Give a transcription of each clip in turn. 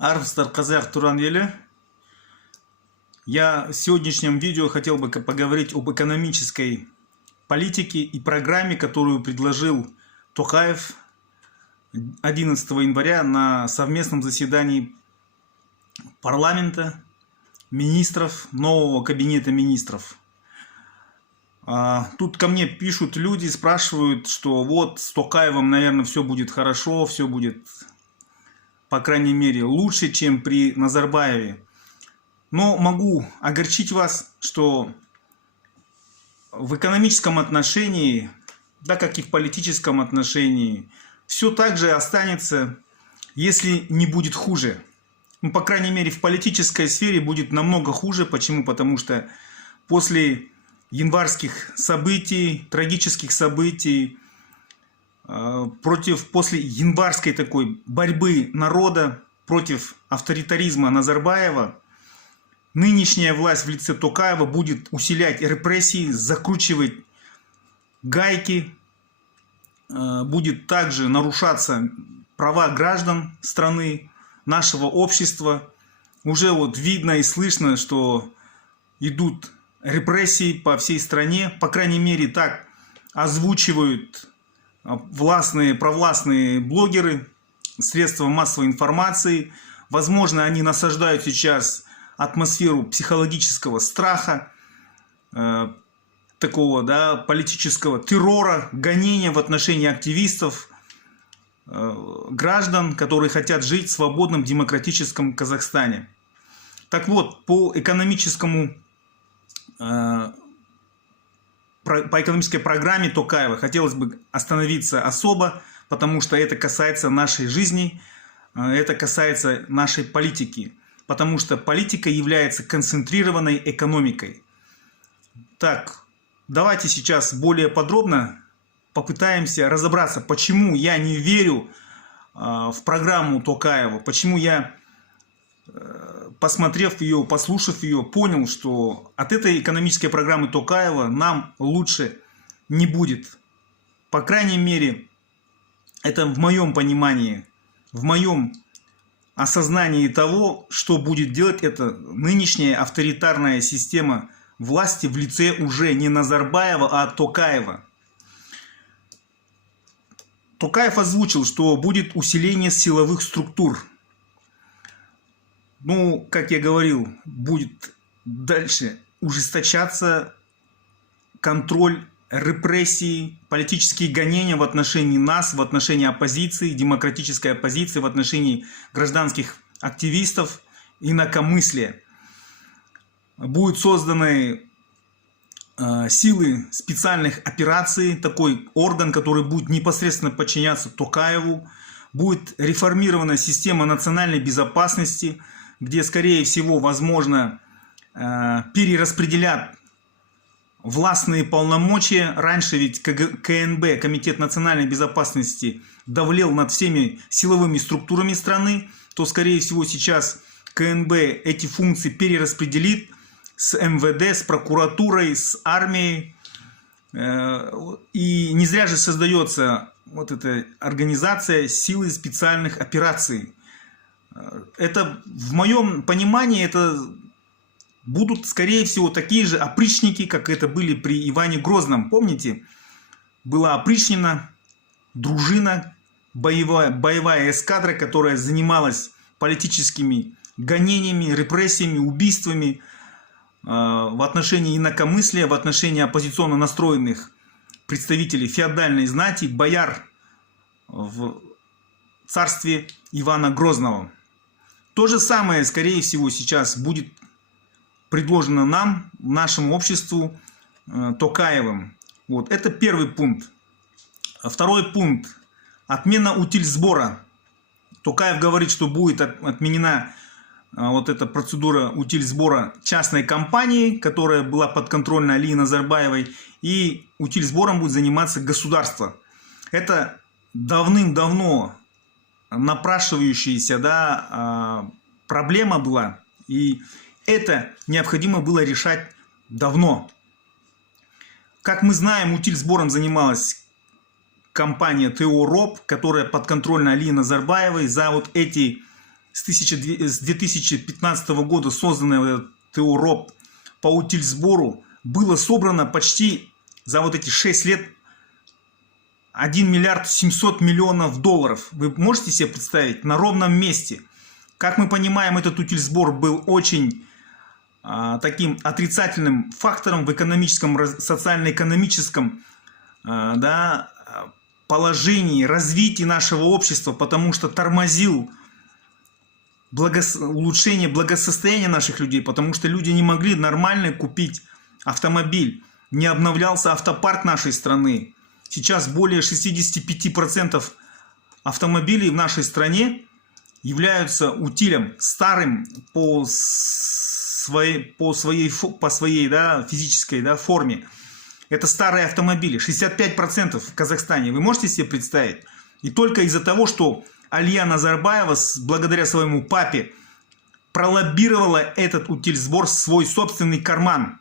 Армстар Казах Туранвели. Я в сегодняшнем видео хотел бы поговорить об экономической политике и программе, которую предложил Токаев 11 января на совместном заседании парламента, министров, нового кабинета министров. Тут ко мне пишут люди, спрашивают, что вот с Токаевым, наверное, все будет хорошо, все будет, по крайней мере, лучше, чем при Назарбаеве. Но могу огорчить вас, что в экономическом отношении, да как и в политическом отношении, все так же останется, если не будет хуже. Ну, по крайней мере, в политической сфере будет намного хуже. Почему? Потому что после январских событий, трагических событий, после январской такой борьбы народа против авторитаризма Назарбаева, нынешняя власть в лице Токаева будет усилять репрессии, закручивать гайки, будет также нарушаться права граждан страны, нашего общества. Уже вот видно и слышно, что идут репрессии по всей стране. По крайней мере, так озвучивают провластные блогеры, средства массовой информации. Возможно, они насаждают сейчас атмосферу психологического страха, такого, да, политического террора, гонения в отношении активистов, граждан, которые хотят жить в свободном демократическом Казахстане. Так вот, по экономической программе Токаева хотелось бы остановиться особо, потому что это касается нашей жизни, это касается нашей политики, потому что политика является концентрированной экономикой. Так, давайте сейчас более подробно попытаемся разобраться, почему я не верю в программу Токаева, почему я, посмотрев ее, послушав ее, понял, что от этой экономической программы Токаева нам лучше не будет. По крайней мере, это в моем понимании, в моем осознании того, что будет делать эта нынешняя авторитарная система власти в лице уже не Назарбаева, а Токаева. Токаев озвучил, что будет усиление силовых структур. Ну, как я говорил, будет дальше ужесточаться контроль, репрессии, политические гонения в отношении нас, в отношении оппозиции, демократической оппозиции, в отношении гражданских активистов, инакомыслия. Будут созданы силы специальных операций, такой орган, который будет непосредственно подчиняться Токаеву. Будет реформирована система национальной безопасности, где, скорее всего, возможно, перераспределят властные полномочия. Раньше ведь КНБ, Комитет национальной безопасности, давлел над всеми силовыми структурами страны, то, скорее всего, сейчас КНБ эти функции перераспределит с МВД, с прокуратурой, с армией. И не зря же создается вот эта организация силы специальных операций. Это, в моем понимании, это будут, скорее всего, такие же опричники, как это были при Иване Грозном. Помните, была опричнена дружина, боевая эскадра, которая занималась политическими гонениями, репрессиями, убийствами в отношении инакомыслия, в отношении оппозиционно настроенных представителей феодальной знати, бояр в царстве Ивана Грозного. То же самое, скорее всего, сейчас будет предложено нам, нашему обществу, Токаевым. Вот, это первый пункт. Второй пункт. Отмена утильсбора. Токаев говорит, что будет отменена вот эта процедура утильсбора частной компании, которая была подконтрольна Алии Назарбаевой, и утильсбором будет заниматься государство. Это давным-давно напрашивающаяся, да, проблема была, и это необходимо было решать давно. Как мы знаем, утильсбором занималась компания ТО РОП, которая подконтрольна Алии Назарбаевой. За вот эти с 2015 года созданное ТО РОП по утильсбору было собрано почти за вот эти 6 лет 1 миллиард 700 миллионов долларов. Вы можете себе представить? На ровном месте. Как мы понимаем, этот утильсбор был очень таким отрицательным фактором в экономическом, социально-экономическом положении, развитии нашего общества, потому что тормозил улучшение благосостояния наших людей, потому что люди не могли нормально купить автомобиль, не обновлялся автопарк нашей страны. Сейчас более 65% автомобилей в нашей стране являются утилем, старым по своей физической форме. Это старые автомобили, 65% в Казахстане. Вы можете себе представить? И только из-за того, что Алия Назарбаева, благодаря своему папе, пролоббировала этот утильсбор в свой собственный карман.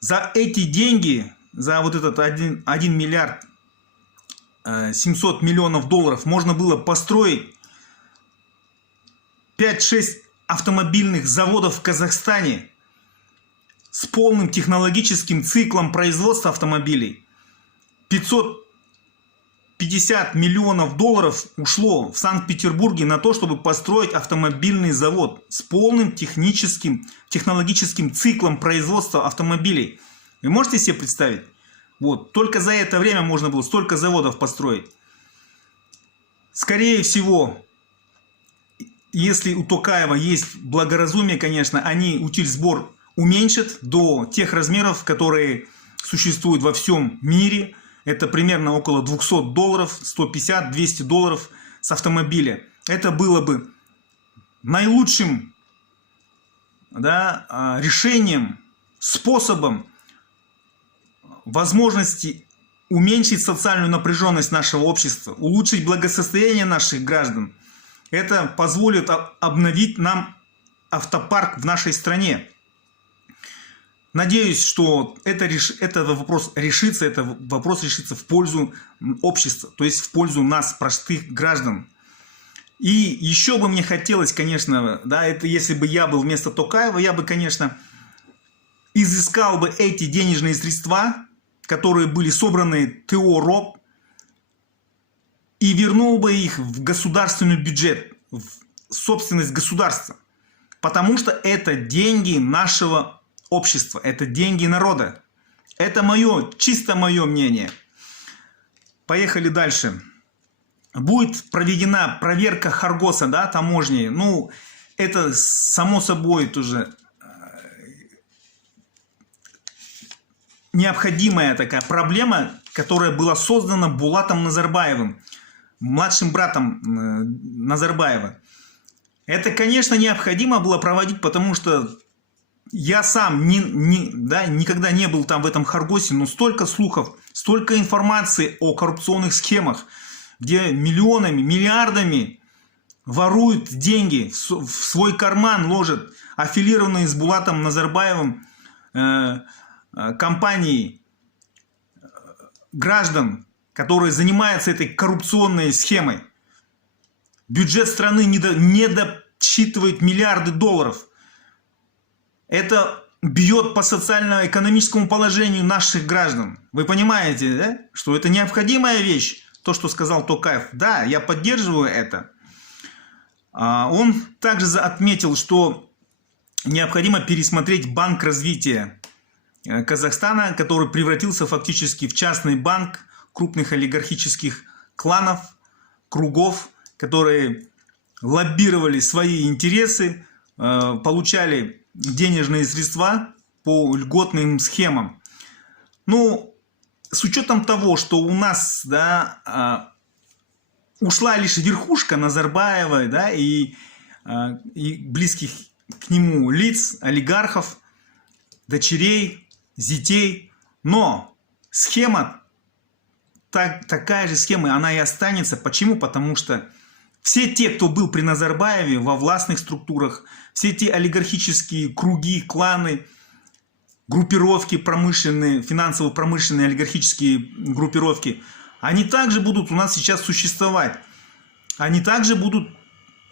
За эти деньги, за вот этот 1 миллиард 700 миллионов долларов можно было построить 5-6 автомобильных заводов в Казахстане с полным технологическим циклом производства автомобилей. 550 миллионов долларов ушло в Санкт-Петербурге на то, чтобы построить автомобильный завод с полным технологическим циклом производства автомобилей. Вы можете себе представить? Вот, только за это время можно было столько заводов построить. Скорее всего, если у Токаева есть благоразумие, конечно, они утильсбор уменьшат до тех размеров, которые существуют во всем мире. Это примерно около $200, 150-200 долларов с автомобиля. Это было бы наилучшим решением, способом возможности уменьшить социальную напряженность нашего общества, улучшить благосостояние наших граждан. Это позволит обновить нам автопарк в нашей стране. Надеюсь, что этот вопрос решится в пользу общества, то есть в пользу нас, простых граждан. И еще бы мне хотелось, конечно, это если бы я был вместо Токаева, я бы, конечно, изыскал бы эти денежные средства, которые были собраны ТО РОП, и вернул бы их в государственный бюджет, в собственность государства. Потому что это деньги нашего общества, это деньги народа. Это чисто мое мнение. Поехали дальше. Будет проведена проверка Харгоса, таможни. Ну, это само собой тоже необходимая такая проблема, которая была создана Булатом Назарбаевым, младшим братом Назарбаева. Это, конечно, необходимо было проводить, потому что я сам никогда не был там в этом Харгосе, но столько слухов, столько информации о коррупционных схемах, где миллионами, миллиардами воруют деньги, в свой карман ложат аффилированные с Булатом Назарбаевым компании граждан, которые занимаются этой коррупционной схемой. Бюджет страны не досчитывает миллиарды долларов. Это бьет по социально-экономическому положению наших граждан. Вы понимаете, что это необходимая вещь, то, что сказал Токаев. Да, я поддерживаю это. Он также отметил, что необходимо пересмотреть Банк развития Казахстана, который превратился фактически в частный банк крупных олигархических кланов, кругов, которые лоббировали свои интересы, получали денежные средства по льготным схемам. Ну, с учетом того, что у нас ушла лишь верхушка Назарбаева и близких к нему лиц, олигархов, дочерей, зятей, но схема, такая же схема, она и останется. Почему? Потому что все те, кто был при Назарбаеве во властных структурах, все те олигархические круги, кланы, группировки промышленные, финансово-промышленные олигархические группировки, они также будут у нас сейчас существовать. Они также будут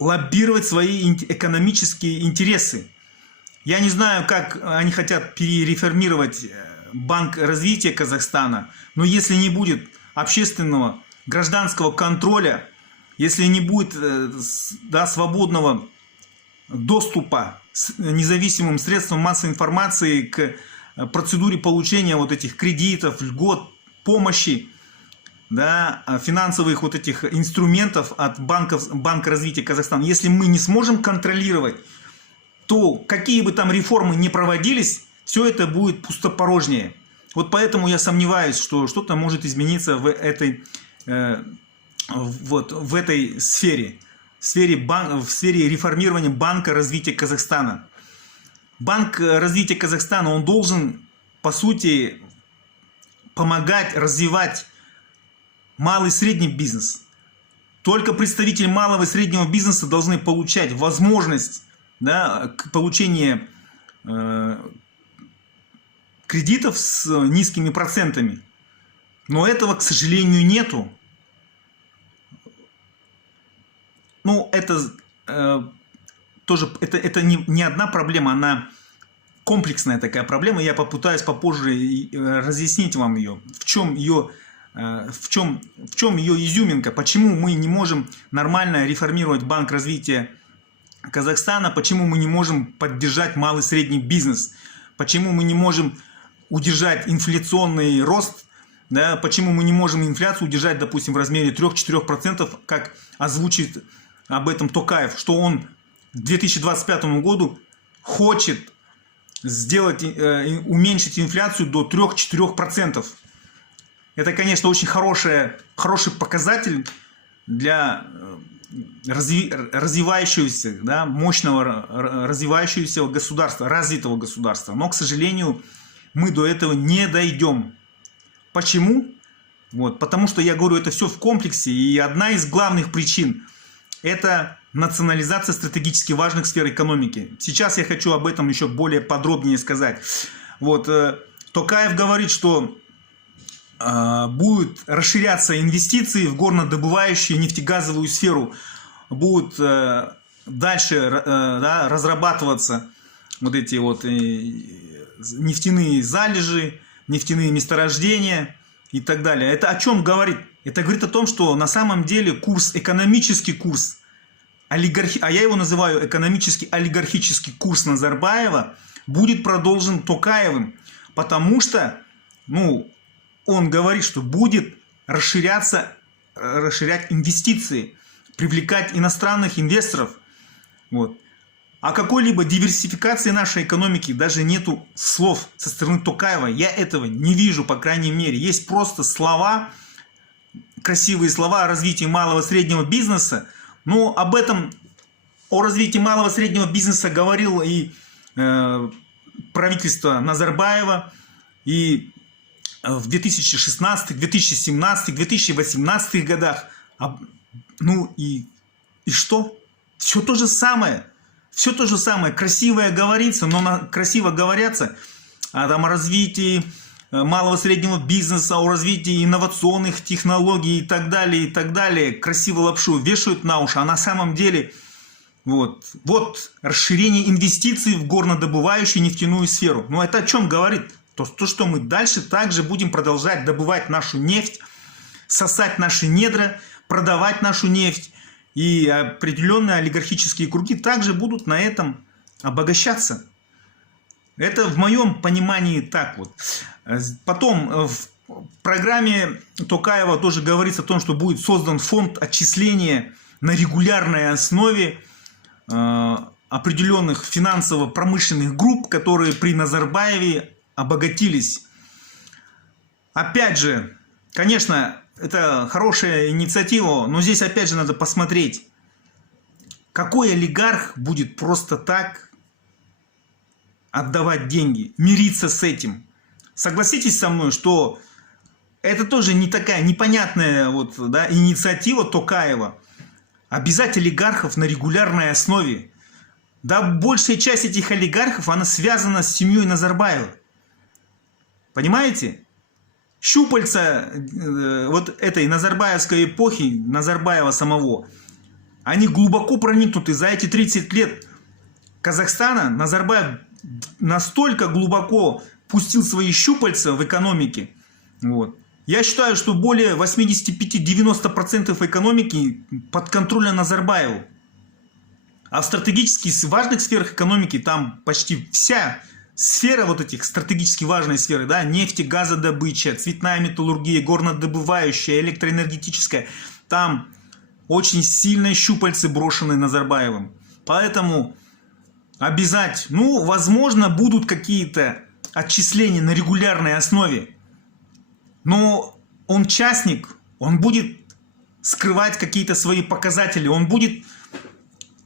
лоббировать свои экономические интересы. Я не знаю, как они хотят перереформировать Банк развития Казахстана, но если не будет общественного гражданского контроля, если не будет свободного доступа с независимым средством массовой информации к процедуре получения вот этих кредитов, льгот, помощи, финансовых вот этих инструментов от Банка развития Казахстана, если мы не сможем контролировать, то какие бы там реформы ни проводились, все это будет пустопорожнее. Вот поэтому я сомневаюсь, что что-то может измениться в этой сфере. В сфере реформирования Банка развития Казахстана. Банк развития Казахстана, он должен, по сути, помогать развивать малый и средний бизнес. Только представители малого и среднего бизнеса должны получать возможность получения кредитов с низкими процентами. Но этого, к сожалению, нету. Ну, это тоже это не одна проблема, она комплексная такая проблема. Я попытаюсь попозже разъяснить вам ее. В чем ее изюминка? Почему мы не можем нормально реформировать Банк развития Казахстана? Почему мы не можем поддержать малый и средний бизнес? Почему мы не можем удержать инфляционный рост? Почему мы не можем инфляцию удержать, допустим, в размере 3-4%, как озвучит об этом Токаев, что он к 2025 году хочет уменьшить инфляцию до 3-4%. Это, конечно, очень хороший показатель для развивающегося, мощного развивающегося государства, развитого государства. Но, к сожалению, мы до этого не дойдем. Почему? Потому что, я говорю, это все в комплексе. И одна из главных причин – это национализация стратегически важных сфер экономики. Сейчас я хочу об этом еще более подробнее сказать. Токаев говорит, что будут расширяться инвестиции в горнодобывающую нефтегазовую сферу. Будут дальше разрабатываться вот эти нефтяные залежи, нефтяные месторождения и так далее. Это о чем говорит? Это говорит о том, что на самом деле экономический курс, а я его называю экономический олигархический курс Назарбаева, будет продолжен Токаевым, потому что, он говорит, что будет расширять инвестиции, привлекать иностранных инвесторов. О какой-либо диверсификации нашей экономики даже нету слов со стороны Токаева. Я этого не вижу, по крайней мере. Есть просто слова, красивые слова о развитии малого и среднего бизнеса. Но об этом, о развитии малого и среднего бизнеса говорил и правительство Назарбаева, и в 2016, 2017, 2018 годах. И что? Все то же самое. Все то же самое. Красивое говорится, но красиво говорятся о развитии малого и среднего бизнеса, о развитии инновационных технологий и так далее, и так далее. Красиво лапшу вешают на уши, а на самом деле расширение инвестиций в горнодобывающую нефтяную сферу. Это о чем говорит? То, что мы дальше также будем продолжать добывать нашу нефть, сосать наши недра, продавать нашу нефть. И определенные олигархические круги также будут на этом обогащаться. Это в моем понимании так вот. Потом в программе Токаева тоже говорится о том, что будет создан фонд отчисления на регулярной основе определенных финансово-промышленных групп, которые при Назарбаеве обогатились. Опять же, конечно, это хорошая инициатива, но здесь опять же надо посмотреть, какой олигарх будет просто так отдавать деньги, мириться с этим. Согласитесь со мной, что это тоже не такая непонятная инициатива Токаева. Обязать олигархов на регулярной основе. Большая часть этих олигархов, она связана с семьей Назарбаева. Понимаете? Щупальца этой назарбаевской эпохи, Назарбаева самого, Они глубоко проникнуты. За эти 30 лет Казахстана Назарбаев настолько глубоко пустил свои щупальца в экономике. Вот. Я считаю, что более 85-90% экономики подконтрольно Назарбаеву. А в стратегически важных сферах экономики там почти вся сфера вот этих стратегически важной сферы, да, нефти, газодобыча, цветная металлургия, горнодобывающая, электроэнергетическая, там очень сильные щупальцы брошены Назарбаевым. Поэтому обязать, ну, возможно, будут какие-то отчисления на регулярной основе, но он частник, он будет скрывать какие-то свои показатели, он будет,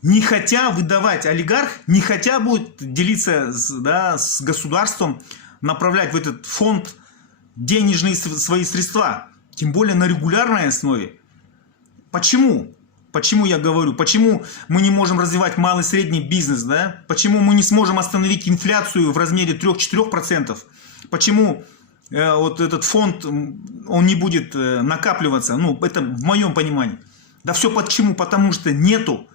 не хотя выдавать, олигарх не хотя будет делиться с государством, направлять в этот фонд денежные свои средства, тем более на регулярной основе. Почему? Почему я говорю? Почему мы не можем развивать малый и средний бизнес? Да? Почему мы не сможем остановить инфляцию в размере 3-4%? Почему вот этот фонд, он не будет накапливаться? Ну, это в моем понимании. Да все почему? Потому что нету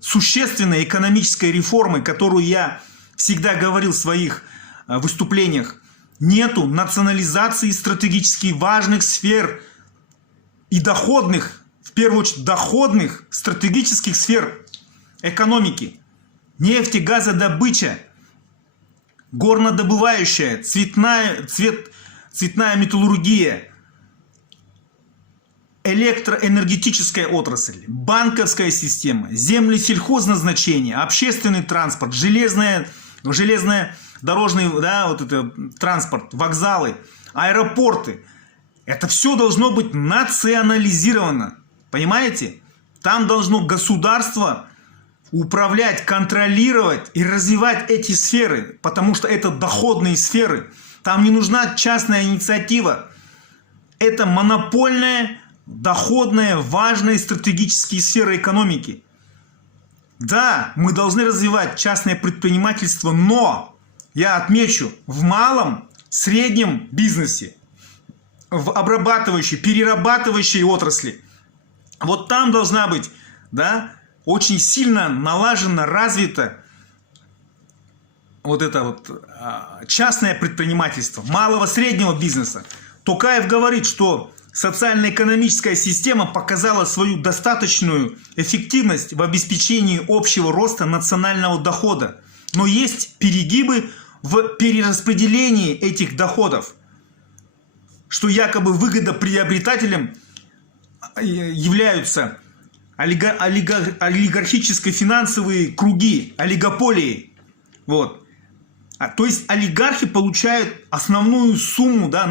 существенной экономической реформы, которую я всегда говорил в своих выступлениях. Нету национализации стратегически важных сфер и доходных, в первую очередь доходных стратегических сфер экономики. Нефти, газодобыча, горнодобывающая, цветная металлургия, электроэнергетическая отрасль, банковская система, земли сельхозназначения, общественный транспорт, железная дорожный, да, вот это, транспорт, вокзалы, аэропорты. Это все должно быть национализировано. Понимаете? Там должно государство управлять, контролировать и развивать эти сферы, потому что это доходные сферы. Там не нужна частная инициатива. Это монопольная, доходная, важная стратегические сферы экономики. Да, мы должны развивать частное предпринимательство, но, я отмечу, в малом, среднем бизнесе, в обрабатывающей, перерабатывающей отрасли. Вот там должна быть, да, очень сильно налажено, развито вот это вот частное предпринимательство, малого среднего бизнеса. Токаев говорит, что социально-экономическая система показала свою достаточную эффективность в обеспечении общего роста национального дохода. Но есть перегибы в перераспределении этих доходов, что якобы выгодоприобретателем являются олигархические финансовые круги, олигополии. Вот. То есть олигархи получают основную сумму, да,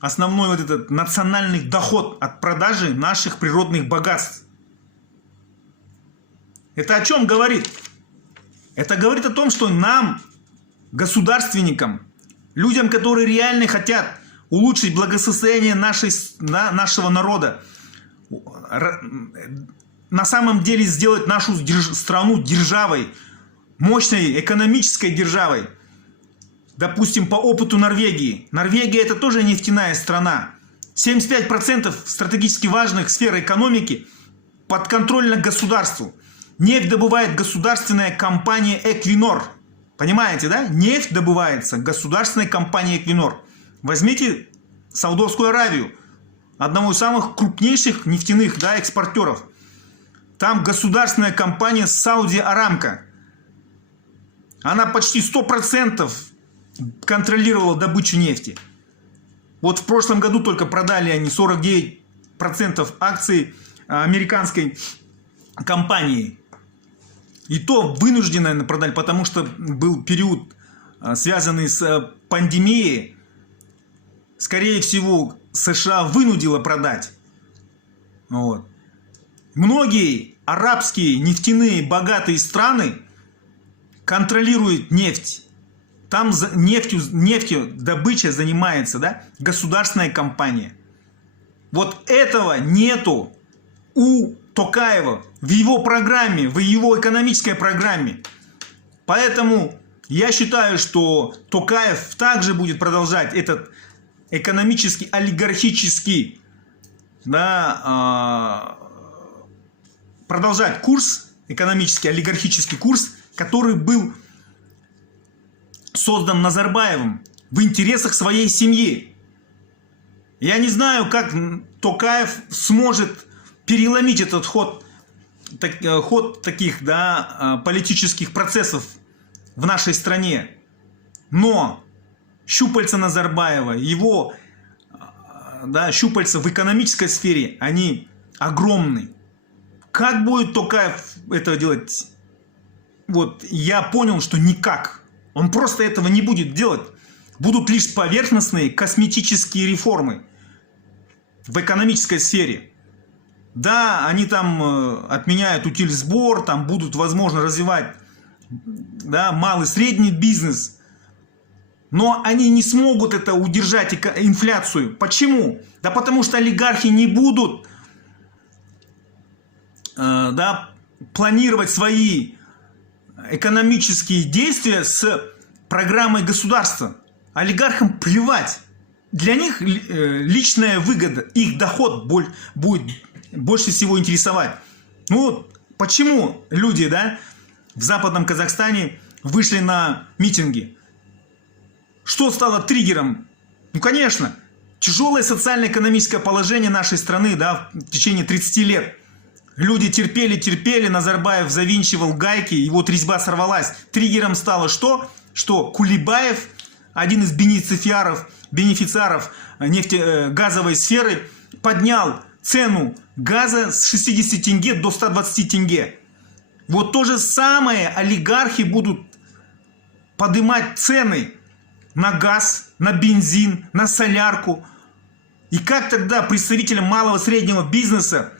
основной вот этот национальный доход от продажи наших природных богатств. Это о чем говорит? Это говорит о том, что нам, государственникам, людям, которые реально хотят улучшить благосостояние нашего народа, на самом деле сделать нашу страну державой, мощной экономической державой. Допустим, по опыту Норвегии. Норвегия – это тоже нефтяная страна. 75% стратегически важных сфер экономики подконтрольно государству. Нефть добывает государственная компания Equinor. Понимаете, да? Нефть добывается государственной компанией Equinor. Возьмите Саудовскую Аравию, одного из самых крупнейших нефтяных, да, экспортеров. Там государственная компания Saudi Aramco. Она почти 100% контролировала добычу нефти. Вот в прошлом году только продали они 49% акций американской компании. И то вынужденно продали, потому что был период, связанный с пандемией. Скорее всего, США вынудила продать. Вот. Многие арабские нефтяные богатые страны контролируют нефть. Там нефтью добыча занимается, да, государственная компания. Вот этого нету у Токаева в его программе, в его экономической программе. Поэтому я считаю, что Токаев также будет продолжать этот экономический, олигархический, да, продолжать курс, экономический, олигархический курс, который был создан Назарбаевым в интересах своей семьи. Я не знаю, как Токаев сможет переломить этот ход таких, да, политических процессов в нашей стране. Но щупальца Назарбаева, его, да, щупальца в экономической сфере, они огромны. Как будет Токаев это делать? Вот я понял, что никак. Он просто этого не будет делать. Будут лишь поверхностные косметические реформы в экономической сфере. Да, они там отменяют утильсбор, там будут, возможно, развивать, да, малый, средний бизнес. Но они не смогут это удержать, инфляцию. Почему? Да потому что олигархи не будут, да, планировать свои экономические действия с программой государства. Олигархам плевать. Для них личная выгода, их доход будет больше всего интересовать. Ну вот почему люди, да, в Западном Казахстане вышли на митинги? Что стало триггером? Ну, конечно, тяжелое социально-экономическое положение нашей страны, да, в течение 30 лет. Люди терпели, Назарбаев завинчивал гайки, и вот резьба сорвалась. Триггером стало что? Что Кулибаев, один из бенефициаров газовой сферы, поднял цену газа с 60 тенге до 120 тенге. Вот то же самое олигархи будут поднимать цены на газ, на бензин, на солярку. И как тогда представителям малого среднего бизнеса,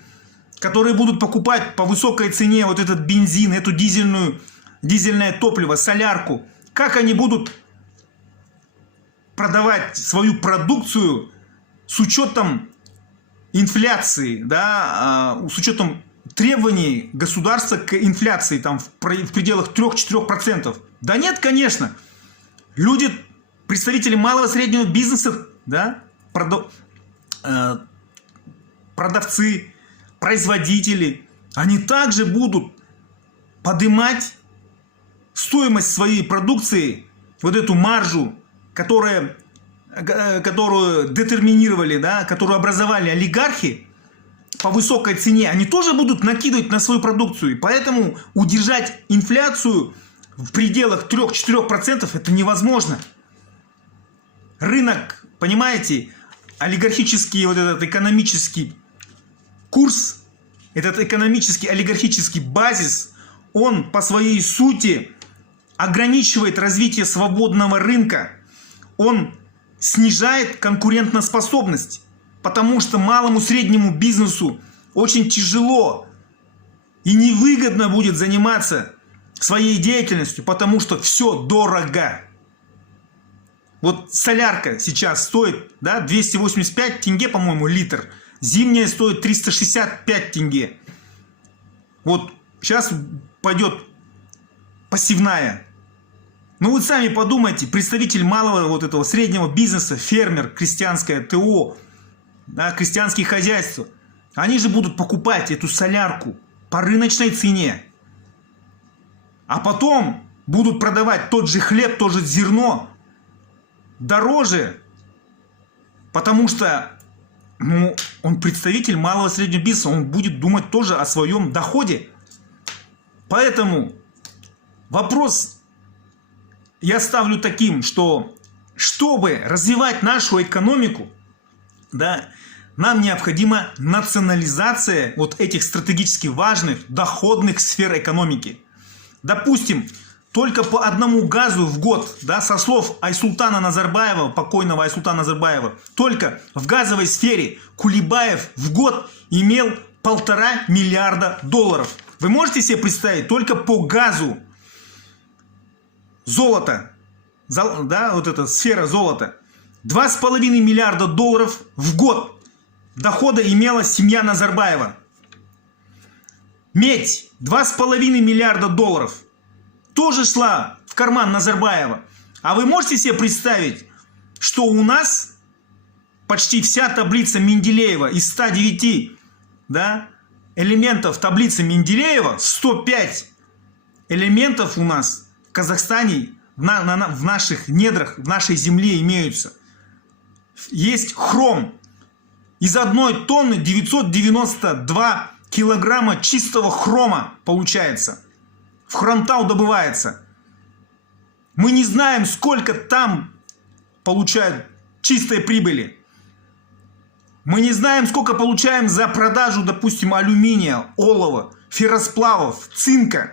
которые будут покупать по высокой цене вот этот бензин, эту дизельное топливо, солярку, как они будут продавать свою продукцию с учетом инфляции, да, с учетом требований государства к инфляции там, в пределах 3-4%? Да нет, конечно. Люди, представители малого среднего бизнеса, да, продавцы, производители, они также будут поднимать стоимость своей продукции, вот эту маржу, которую детерминировали, да, которую образовали олигархи по высокой цене, они тоже будут накидывать на свою продукцию. И поэтому удержать инфляцию в пределах 3-4% это невозможно. Рынок, понимаете, олигархический вот этот экономический курс, этот экономический олигархический базис, он по своей сути ограничивает развитие свободного рынка. Он снижает конкурентоспособность, потому что малому среднему бизнесу очень тяжело и невыгодно будет заниматься своей деятельностью, потому что все дорого. Вот солярка сейчас стоит, да, 285 тенге, по-моему, литр. Зимняя стоит 365 тенге. Вот сейчас пойдет посевная. Ну вот сами подумайте, представитель малого вот этого среднего бизнеса, фермер, крестьянское ТО, да, крестьянские хозяйства, они же будут покупать эту солярку по рыночной цене. А потом будут продавать тот же хлеб, то же зерно дороже, потому что, ну, он представитель малого среднего бизнеса, он будет думать тоже о своем доходе. Поэтому вопрос я ставлю таким, что чтобы развивать нашу экономику, да, нам необходима национализация вот этих стратегически важных доходных сфер экономики. Допустим, только по одному газу в год, да, со слов Айсултана Назарбаева, покойного Айсултана Назарбаева, только в газовой сфере Кулибаев в год имел 1,5 миллиарда долларов. Вы можете себе представить, только по газу золото, да, вот эта сфера золота, 2,5 миллиарда долларов в год дохода имела семья Назарбаева. Медь, 2,5 миллиарда долларов, тоже шла в карман Назарбаева. А вы можете себе представить, что у нас почти вся таблица Менделеева из 109, да, элементов таблицы Менделеева, 105 элементов у нас в Казахстане, в наших недрах, в нашей земле имеются. Есть хром. Из 1 тонны 992 килограмма чистого хрома получается. В Хромтау добывается. Мы не знаем, сколько там получают чистой прибыли. Мы не знаем, сколько получаем за продажу, допустим, алюминия, олова, ферросплавов, цинка.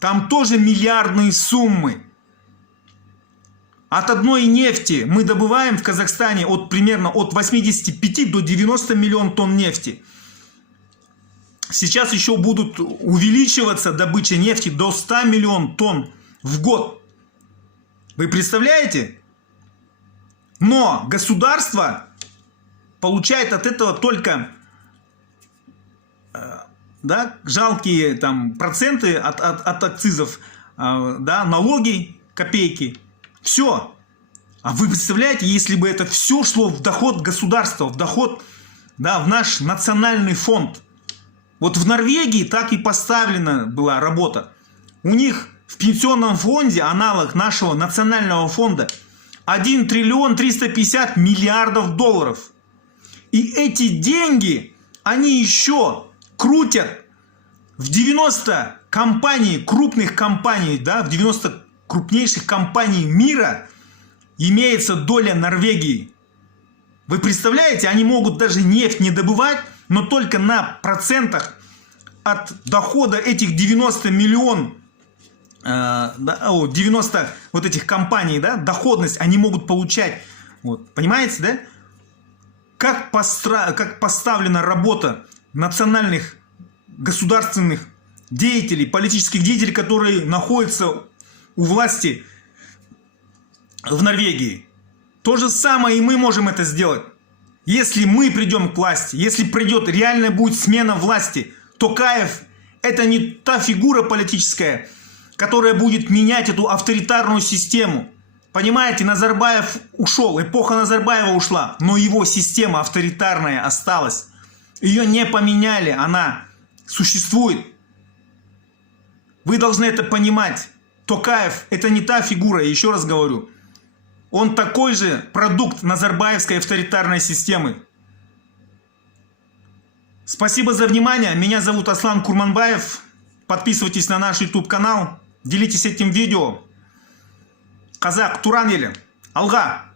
Там тоже миллиардные суммы. От одной нефти мы добываем в Казахстане примерно от 85 до 90 миллионов тонн нефти. Сейчас еще будут увеличиваться добыча нефти до 100 миллионов тонн в год. Вы представляете? Но государство получает от этого только жалкие там проценты от акцизов, налоги, копейки. Все. А вы представляете, если бы это все шло в доход государства, в доход, в наш национальный фонд. Вот в Норвегии так и поставлена была работа. У них в пенсионном фонде, аналог нашего национального фонда, 1 триллион 350 миллиардов долларов. И эти деньги, они еще крутят в 90 компаний, крупных компаний, в 90 крупнейших компаний мира имеется доля Норвегии. Вы представляете, они могут даже нефть не добывать, но только на процентах от дохода этих 90 миллион, 90 вот этих компаний, доходность они могут получать. Вот, понимаете, да? Как поставлена работа национальных государственных деятелей, политических деятелей, которые находятся у власти в Норвегии. То же самое и мы можем это сделать. Если мы придем к власти, если придет реально будет смена власти, Токаев это не та фигура политическая, которая будет менять эту авторитарную систему. Понимаете, Назарбаев ушел, эпоха Назарбаева ушла, но его система авторитарная осталась. Ее не поменяли, она существует. Вы должны это понимать. Токаев это не та фигура, я еще раз говорю. Он такой же продукт назарбаевской авторитарной системы. Спасибо за внимание. Меня зовут Аслан Курманбаев. Подписывайтесь на наш YouTube канал. Делитесь этим видео. Казак, Туран елі. Алға!